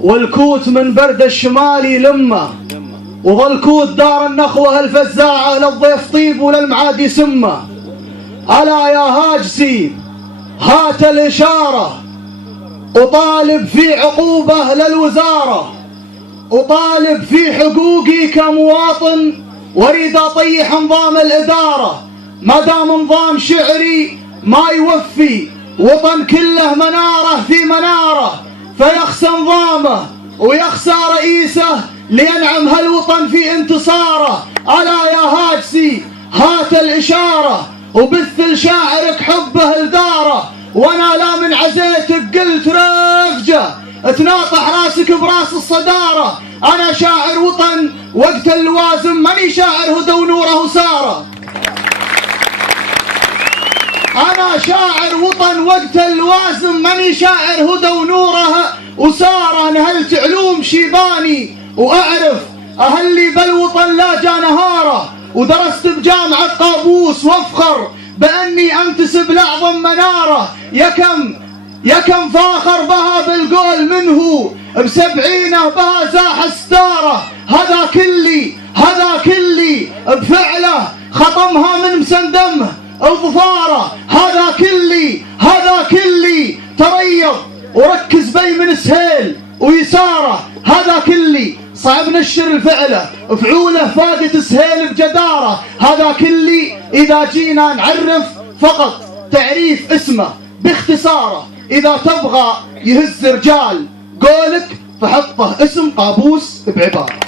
والكوت من برد الشمالي لمه، وضلكوت دار النخوة الفزاعة، للضيف طيب وللمعادي سمه. ألا يا هاجسي هات الإشارة، أطالب في عقوبة للوزارة، أطالب في حقوقي كمواطن، واريد أطيح نظام الإدارة. ما دام نظام شعري ما يوفي، وطن كله منارة في منارة، فيخسى نظامه ويخسى رئيسه لينعم هالوطن في انتصاره. ألا يا هاجسي هات الإشارة، وبث لشاعرك حبه لداره، وانا لا من عزيتك قلت رفجه، تناطح راسك براس الصداره. انا شاعر وطن وقت اللوازم، ماني شاعر هدى ونوره وساره. انا شاعر وطن وقت اللوازم، ماني شاعر هدى ونوره وساره. نهلت علوم شيباني واعرف اهلي بالوطن لا جا نهاره، ودرست بجامعه قابوس وافخر باني انتسب لاعظم مناره. يا كم فاخر بها بالقول منه، بسبعينه بها زاح ستاره. هذا كلي بفعله خطمها من مسندمه الظفاره. هذا كلي تريض وركز بي من سهيل ويساره. هذا كلي صعب نشر الفعله، فعوله فاقت سهيل بجداره. هذا كلي اذا جينا نعرف فقط تعريف اسمه باختصاره. اذا تبغى يهز رجال قولك فحطه اسم قابوس بعباره.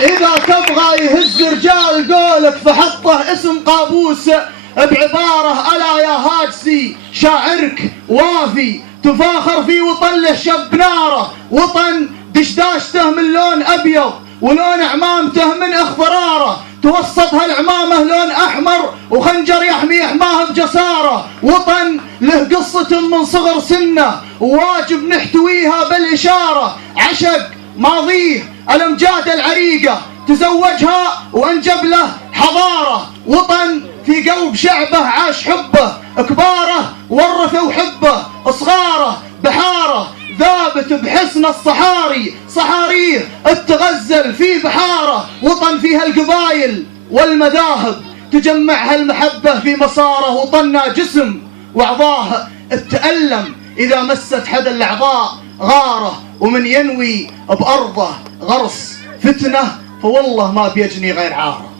اذا تبغى يهز رجال قولك فحطه اسم قابوس بعباره. الا يا هاجسي شاعرك وافي، تفاخر في وطن له شب ناره، وطن دشداشته من لون ابيض ولون عمامته من اخضراره، توسط هالعمامه لون احمر وخنجر يحمي حماه بجساره. وطن له قصة من صغر سنه وواجب نحتويها بالاشاره. عشق ماضيه الامجاد العريقه، تزوجها وانجب له حضاره. وطن في قلب شعبه عاش حبه، كباره ورثوا حبه، صغاره بحاره ذابت بحسن الصحاري. صحاريه تغزل في بحاره، وطن فيها القبايل والمذاهب تجمعها المحبه في مساره. وطننا جسم واعضاه تتألم اذا مست حدا الاعضاء غاره، ومن ينوي بارضه غرس فتنه فوالله ما بيجني غير عاره.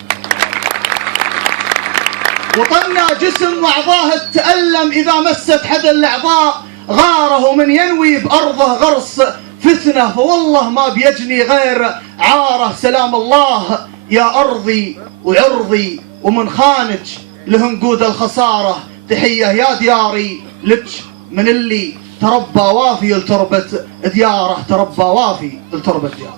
وطننا جسم واعضاه تتألم اذا مست حدا الاعضاء غاره، ومن ينوي بارضه غرس فتنه فوالله ما بيجني غير عاره. سلام الله يا ارضي وعرضي، ومن خانج له نقود الخساره. تحيه يا دياري لك من اللي تربى وافي لتربه دياره، تربى وافي لتربه دياره.